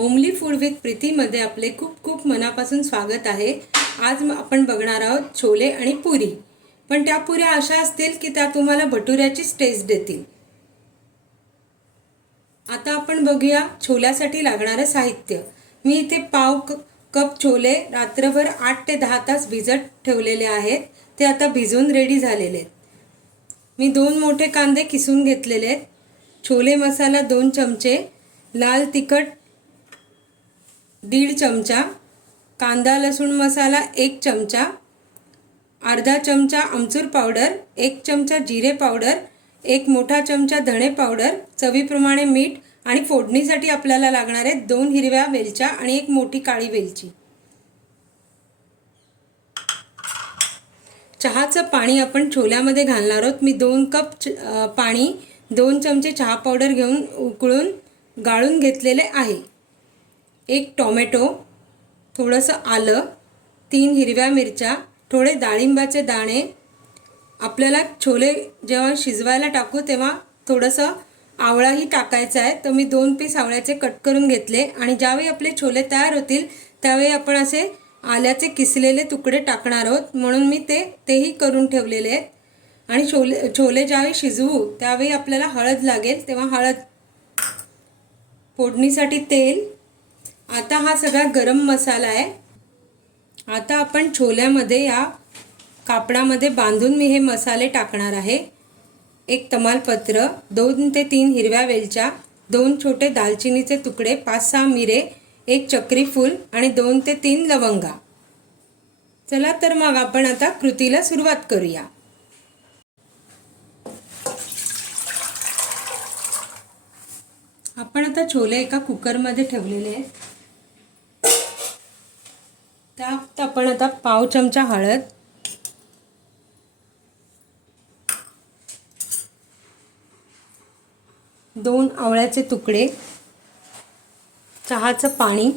Homely food with प्रीतीमध्ये आपले खूप खूप मनापासून स्वागत आहे. आज आपण बघणार आहोत छोले आणि पुरी. पण त्या पुऱ्या अशा असतील की त्या तुम्हाला भटुऱ्याचीच टेस्ट देतील. आता आपण बघूया छोल्यासाठी लागणारं साहित्य. मी इथे पाव क- कप छोले रात्रभर आठ ते दहा तास भिजत ठेवलेले आहेत. ते आता भिजून रेडी झालेले आहेत. मी दोन मोठे कांदे किसून घेतलेले आहेत. छोले मसाला दोन चमचे लाल तिखट दीड चमचा कांदा लसूण मसाला एक चमचा अर्धा चमचा आमचूर पावडर एक चमचा जिरे पावडर एक मोठा चमचा धणे पावडर चवीप्रमाणे मीठ आणि फोडणीसाठी आपल्याला लागणार आहेत दोन हिरव्या वेलच्या आणि एक मोठी काळी वेलची. चहाचं पाणी आपण छोल्यामध्ये घालणार आहोत. मी दोन कप च- पाणी दोन चमचे चहा पावडर घेऊन उकळून गाळून घेतलेले आहे. एक टोमॅटो थोडंसं आलं तीन हिरव्या मिरच्या थोडे डाळिंबाचे दाणे. आपल्याला छोले जेव्हा शिजवायला टाकू तेव्हा थोडंसं आवळाही टाकायचा आहे. तर मी दोन पीस आवळ्याचे कट करून घेतले आणि ज्यावेळी आपले छोले तयार होतील त्यावेळी आपण असे आल्याचे किसलेले तुकडे टाकणार आहोत. म्हणून मी ते तेही करून ठेवलेले आहेत. आणि छोले छोले ज्यावेळी शिजवू त्यावेळी आपल्याला हळद लागेल. तेव्हा हळद फोडणीसाठी तेल आता हा सगळा गरम मसाला आहे. आता आपण छोल्यामध्ये या कापडामध्ये बांधून मी हे मसाले टाकणार आहे. एक तमालपत्र दोन ते तीन हिरव्या वेलच्या दोन छोटे दालचिनीचे तुकडे पाच सहा मिरे एक चक्री फूल आणि दोन ते तीन लवंगा. चला तर मग आपण आता कृतीला सुरुवात करूया. आपण आता छोले एका कुकरमध्ये ठेवलेले आहेत. तर आपण आता पाव चमचा हळद. दोन आवळ्याचे तुकडे. चहाचं पाणी.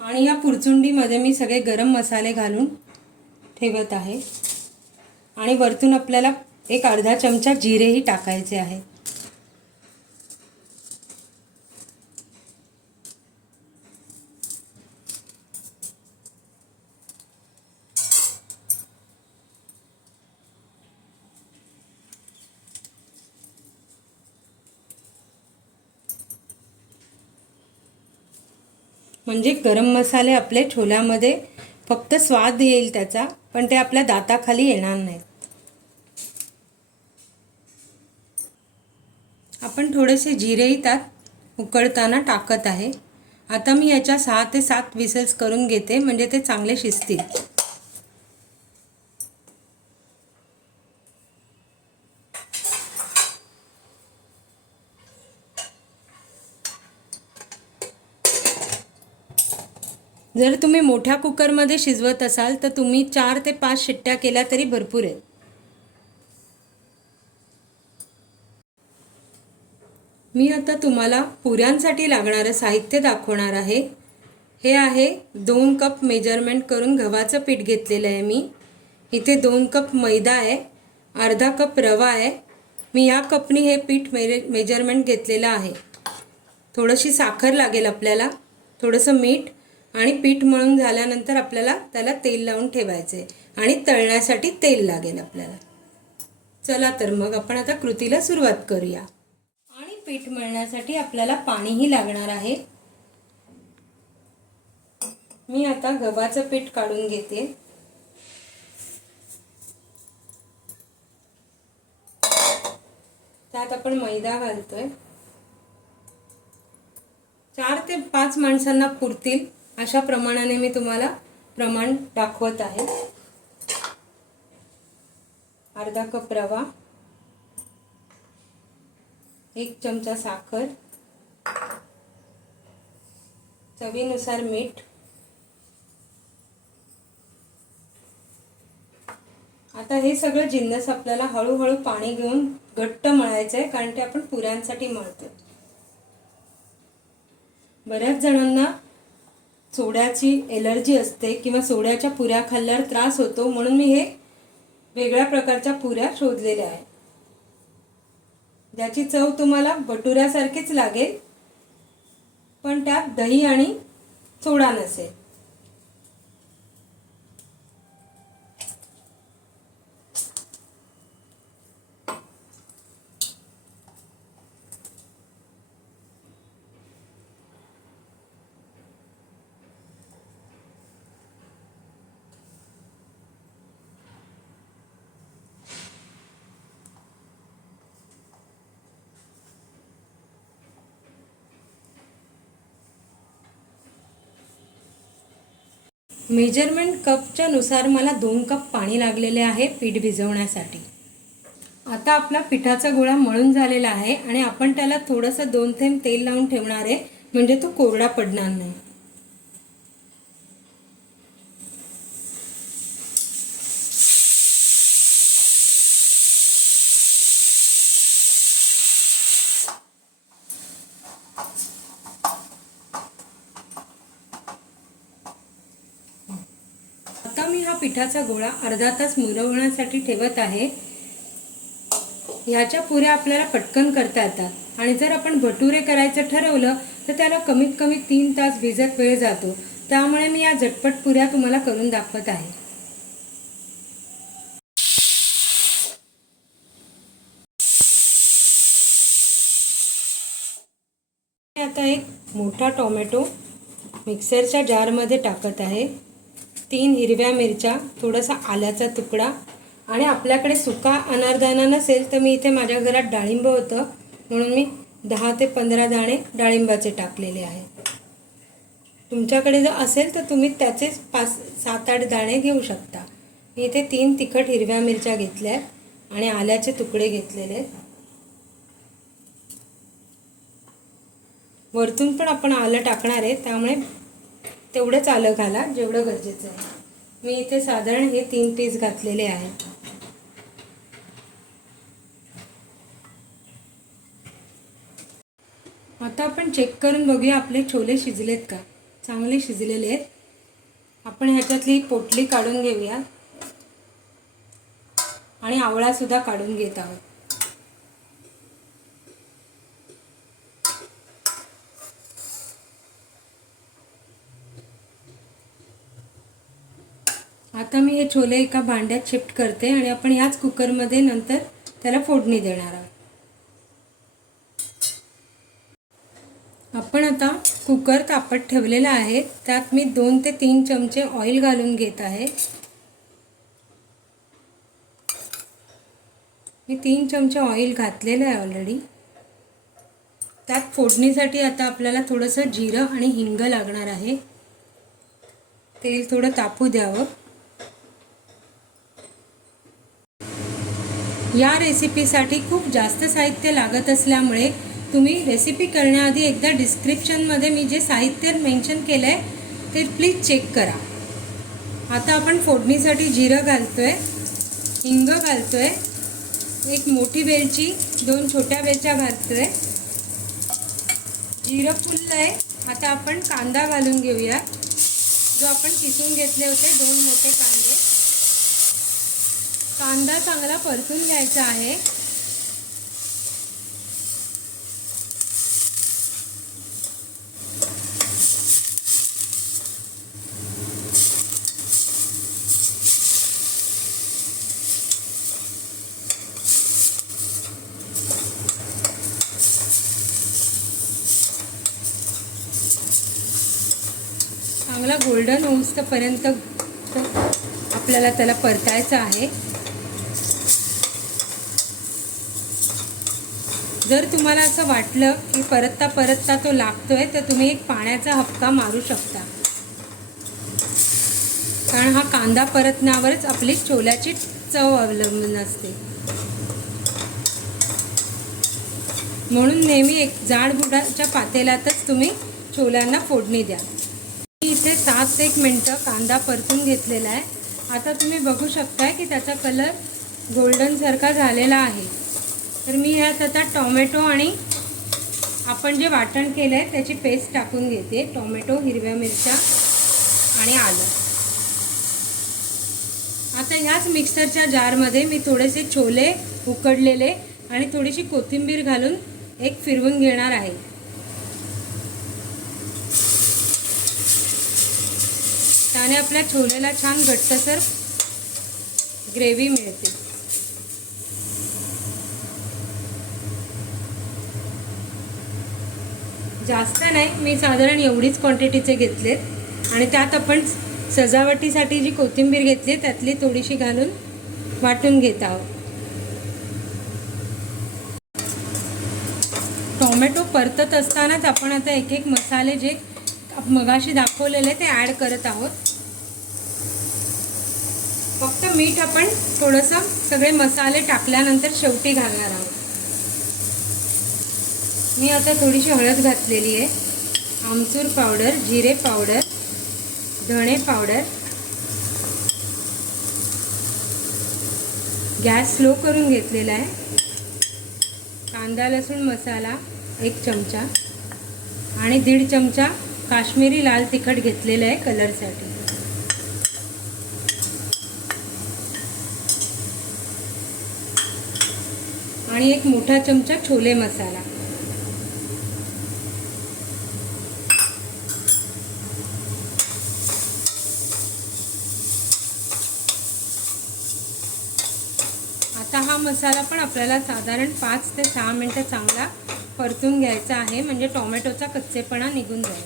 आणि या पुरचुंडीमध्ये मी सगळे गरम मसाले घालून ठेवत आहे. आणि वरतून आपल्याला एक अर्धा चमचा जिरेही टाकायचे आहे. म्हणजे गरम मसाले आपले छोल्यामध्ये फक्त स्वाद येईल त्याचा पण ते आपल्या दाताखाली येणार नाहीत. आपण थोडेसे जिरेही त्यात उकळताना टाकत आहे. आता मी याच्या सहा ते सात विसल्स करून घेते म्हणजे ते चांगले शिजतील. जर तुम्ही मोठ्या कुकरमध्ये शिजवत असाल तर तुम्ही चार ते पाच शिट्ट्या केल्या तरी भरपूर आहेत. मी आता तुम्हाला पुऱ्यांसाठी लागणारं साहित्य दाखवणार आहे. हे आहे दोन कप मेजरमेंट करून गव्हाचं पीठ घेतलेलं आहे मी. इथे दोन कप मैदा आहे अर्धा कप रवा आहे. मी या कपनी हे पीठ मेरे मेजरमेंट घेतलेलं आहे. थोडीशी साखर लागेल आपल्याला. थोडंसं मीठ आणि पीठ मळून झाल्यानंतर आपल्याला त्याला तेल लावून ठेवायचे आणि तळण्यासाठी तेल लागेल आपल्याला. चला तर मग आपण आता कृतीला सुरुवात करूया. आणि पीठ मळण्यासाठी आपल्याला पाणीही लागणार आहे. मी आता गव्हाचं पीठ काढून घेते. त्यात आपण मैदा घालतोय. चार ते पाच माणसांना पुरतील. अशा प्रमाणाने मी तुम्हाला प्रमाण दाखवत आहे. अर्धा कप रवा एक चमचा साखर चवीनुसार मीठ आता हे सगळं जिन्नस आपल्याला हळूहळू पाणी घेऊन घट्ट मळायचं आहे कारण ते आपण पुऱ्यांसाठी मळतो बऱ्याच जणांना सोड्याची एलर्जी असते किंवा सोड्याच्या पुऱ्या खाल्ल्यावर त्रास होतो म्हणून मी हे वेगळ्या प्रकारच्या पुऱ्या शोधलेल्या आहे ज्याची चव तुम्हाला भटुऱ्यासारखीच लागेल पण त्यात दही आणि सोडा नसेल. मेजरमेंट कपच्या नुसार मला दोन कप पाणी लागलेले आहे पीठ भिजवण्यासाठी. आता आपला पिठाचा गोळा मळून झालेला आहे आणि आपण त्याला थोडंसं दोन थेंब तेल लावून ठेवणार आहे म्हणजे तो कोरडा पडणार नाही आता मी हा पिठाचा गोळा अर्धा तास मुरवण्यासाठी ठेवत आहे. याच्या पुऱ्या आपल्याला पटकन करता येतात. आणि जर आपण भटुरे करायचं ठरवलं तर त्याला कमीत कमी तीन तास भिजत वेळ जातो. त्यामुळे मी या झटपट पुऱ्या तुम्हाला करून दाखवत आहे. आता एक मोठा टोमॅटो मिक्सरच्या जारमध्ये टाकत आहे. तीन हिरव्या मिरच्या थोडासा आल्याचा तुकडा आणि आपल्याकडे सुका अनारदाना नसेल तर मी इथे माझ्या घरात डाळिंब होतं. म्हणून मी दहा ते पंधरा दाणे डाळिंबाचे टाकलेले आहेत तुमच्याकडे जर असेल तर तुम्ही त्याचे पाच सात आठ दाणे घेऊ शकता. मी इथे तीन तिखट हिरव्या मिरच्या घेतल्या आहेत आणि आल्याचे तुकडे घेतलेले आहेत. वरतून पण आपण आलं टाकणार आहे त्यामुळे तेवढंच आलं घाला जेवढं गरजेचं आहे. मी इथे साधारण हे तीन पीस घातलेले आहेत. आता आपण चेक करून बघूया आपले छोले शिजलेत का? चांगले शिजलेले आहेत. आपण ह्याच्यातली पोटली काढून घेऊया. आणि आवळासुद्धा काढून घेत आहोत. आता मी हे छोले एका भांड्यात शिफ्ट करते आणि आपण याच कुकरमध्ये नंतर त्याला फोडणी देणार आहोत. आपण आता कुकर तापत ठेवलेला आहे. त्यात मी दोन ते तीन चमचे ऑइल घालून घेत आहे. मी तीन चमचे ऑइल घातलेलं आहे ऑलरेडी त्यात फोडणीसाठी आता आपल्याला थोडंसं जिरं आणि हिंग लागणार आहे. तेल थोडं तापू द्यावं. या रेसिपीसाठी खूप जास्त साहित्य लागत असल्यामुळे तुम्ही रेसिपी करण्याआधी एकदा डिस्क्रिप्शनमध्ये मी जे साहित्य मेन्शन केलं आहे ते प्लीज चेक करा. आता आपण फोडणीसाठी जिरं घालतो आहे हिंग घालतो आहे एक मोठी वेलची दोन छोट्या वेलच्या घालतो आहे जिरं फुललं आहे आता आपण कांदा घालून घेऊया. जो आपण किसून घेतले होते दोन मोठे कांदे कांदा चांगला परतून घ्यायचा आहे. चांगला गोल्डन होऊसपर्यंत आपल्याला त्याला परतायचं आहे. जर तुम्हाला असं वाटलं की परतता परतता तो लागतोय तर तुम्ही एक पाण्याचा हप्ता मारू शकता. कारण हा कांदा परतण्यावरच आपली छोल्याची चव अवलंबून असते. म्हणून नेहमी एक जाड बुडाच्या पातेल्यातच तुम्ही छोल्यांना फोडणी द्या. मी इथे सात एक मिनटं कांदा परतून घेतलेला आहे. आता तुम्ही बघू शकताय की त्याचा कलर गोल्डनसारखा झालेला आहे. तर मी ह्यात आता टॉमॅटो आणि आपण जे वाटण केलं आहे त्याची पेस्ट टाकून घेते. टॉमॅटो हिरव्या मिरच्या आणि आलं. आता ह्याच मिक्सरच्या जारमध्ये मी थोडेसे छोले उकडलेले आणि थोडीशी कोथिंबीर घालून एक फिरवून घेणार आहे. त्याने आपल्या छोलेला छान घट्टसर ग्रेव्ही मिळते. जास्त नाही मी साधारण एवढीच क्वांटिटीचे घेतलेत. आणि त्यात आपण सजावटीसाठी जी कोथिंबीर घेतली त्यातली थोडीशी घालून वाटून घेत आहोत. टोमॅटो परतत असतानाच आपण आता एक एक मसाले जे मगाशी दाखवलेले ते ॲड करत आहोत. फक्त मीठ आपण थोडंसं सगळे मसाले टाकल्यानंतर शेवटी घालणार आहोत. मी आता थोडीशी हळद घातलेली आहे. आमचूर पावडर जिरे पावडर धणे पावडर. गॅस स्लो करून घेतलेला आहे. कांदा लसूण मसाला एक चमचा आणि दीड चमचा काश्मीरी लाल तिखट घेतलेलं आहे कलरसाठी. आणि एक मोठा चमचा छोले मसाला आता हा मसाला पण आपल्याला साधारण पाच ते सहा मिनटं चांगला परतून घ्यायचा आहे. म्हणजे टोमॅटोचा कच्चेपणा निघून जाईल.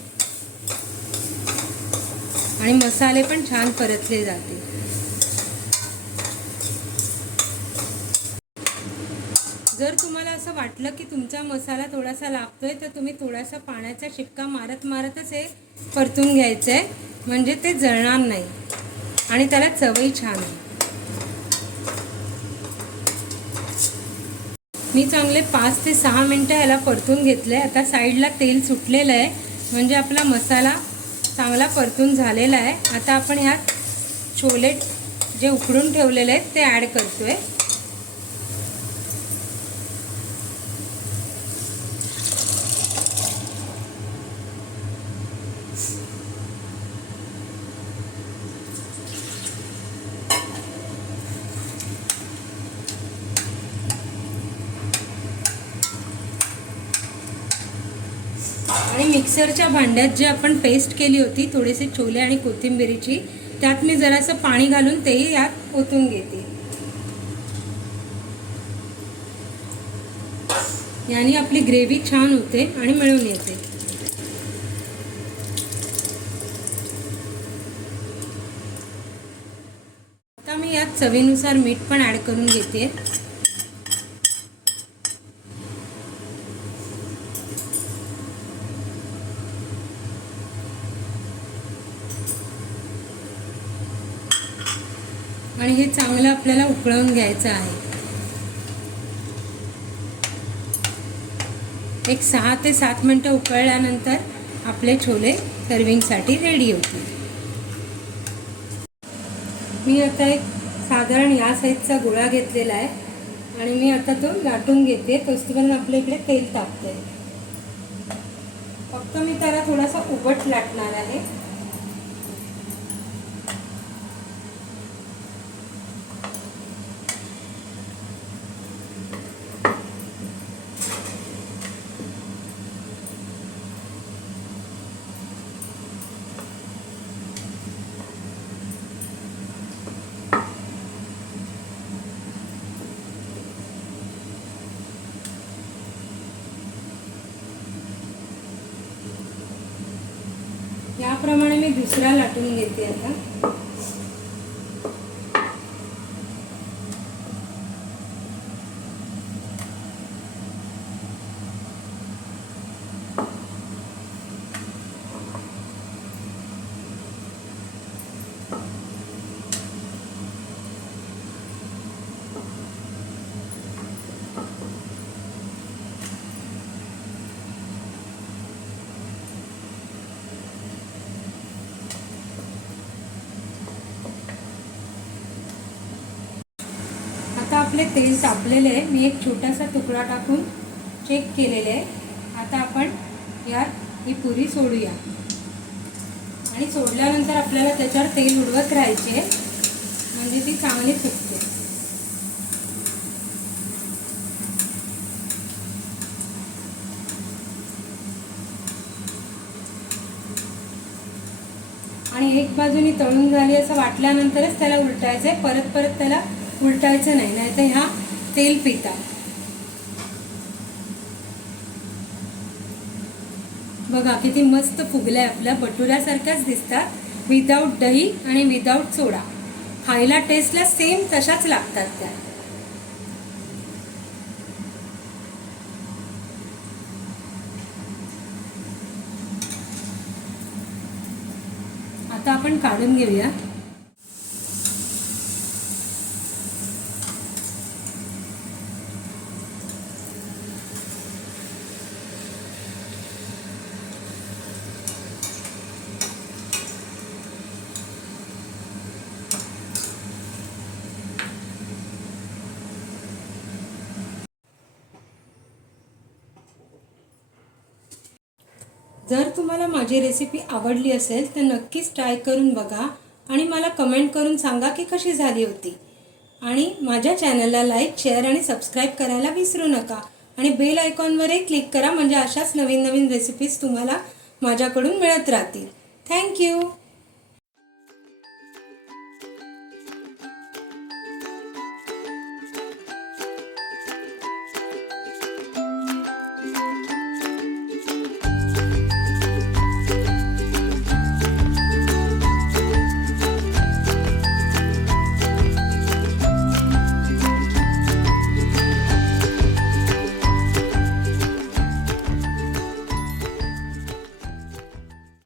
आणि मसाले पण छान परतले जातील. जर तुम्हाला असं वाटलं की तुमचा मसाला थोडासा लागतोय तर तुम्ही थोडासा पाण्याचा शिपका मारत मारतच हे परतून घ्यायचं आहे म्हणजे ते जळणार नाही. आणि त्याला चवही छान आहे. मी चांगले पाच ते सहा मिनटं ह्याला परतून घेतले आता साईडला तेल सुटलेलं आहे. म्हणजे आपला मसाला चांगला परतून झालेला आहे. आता आपण ह्यात छोले जे उकडून ठेवलेले आहेत ते ॲड करतो आहे मिक्सरच्या भांड्यात जी आपण पेस्ट केली होती थोडेसे छोले आणि कोथिंबिरीची त्यात मी जरासं पाणी घालून तेही यात ओतून घेते. याने आपली ग्रेव्ही छान होते आणि मिळून येते. आता मी यात चवीनुसार मीठ पण ॲड करून घेते. आणि हे चांगलं आपल्याला उकळवून घ्यायचं आहे. एक सहा ते सात मिनटं उकळल्यानंतर आपले छोले सर्विंगसाठी रेडी होतील. मी आता एक साधारण या साईजचा गोळा घेतलेला आहे आणि मी आता तो लाटून घेते. तोपर्यंत आपल्या इकडे तेल तापते फक्त मी त्याला थोडासा उबट लाटणार आहे याप्रमाणे मी दुसरा लाटून घेते आपले तेल तापलेले आहे. मी एक छोटासा तुकडा टाकून चेक केलेले आहे. आता आपण यात ही पुरी सोडूया. आणि सोडल्यानंतर आपल्याला त्याच्यावर तेल उडवत राहायचे म्हणजे ती चांगली फुटते आणि एक बाजूनी तळून झाली असं वाटल्यानंतरच त्याला उलटायचं आहे परत परत त्याला उलटायचं नाही नाहीतर ह्या तेल पिता. बघा किती मस्त फुगल्या आपल्या भटुऱ्यासारख्याच दिसतात. विदाऊट दही आणि विदाऊट सोडा. खायला टेस्टला सेम तशाच लागतात त्या. आता आपण काढून घेऊया. जर तुम्हाला माझी रेसिपी आवडली असेल तर नक्कीच ट्राय करून बघा आणि मला कमेंट करून सांगा की कशी झाली होती. आणि माझ्या चॅनलला लाईक शेअर आणि सबस्क्राईब करायला विसरू नका. आणि बेल आयकॉनवरही क्लिक करा म्हणजे अशाच नवीन नवीन रेसिपीज तुम्हाला माझ्याकडून मिळत राहतील. थँक्यू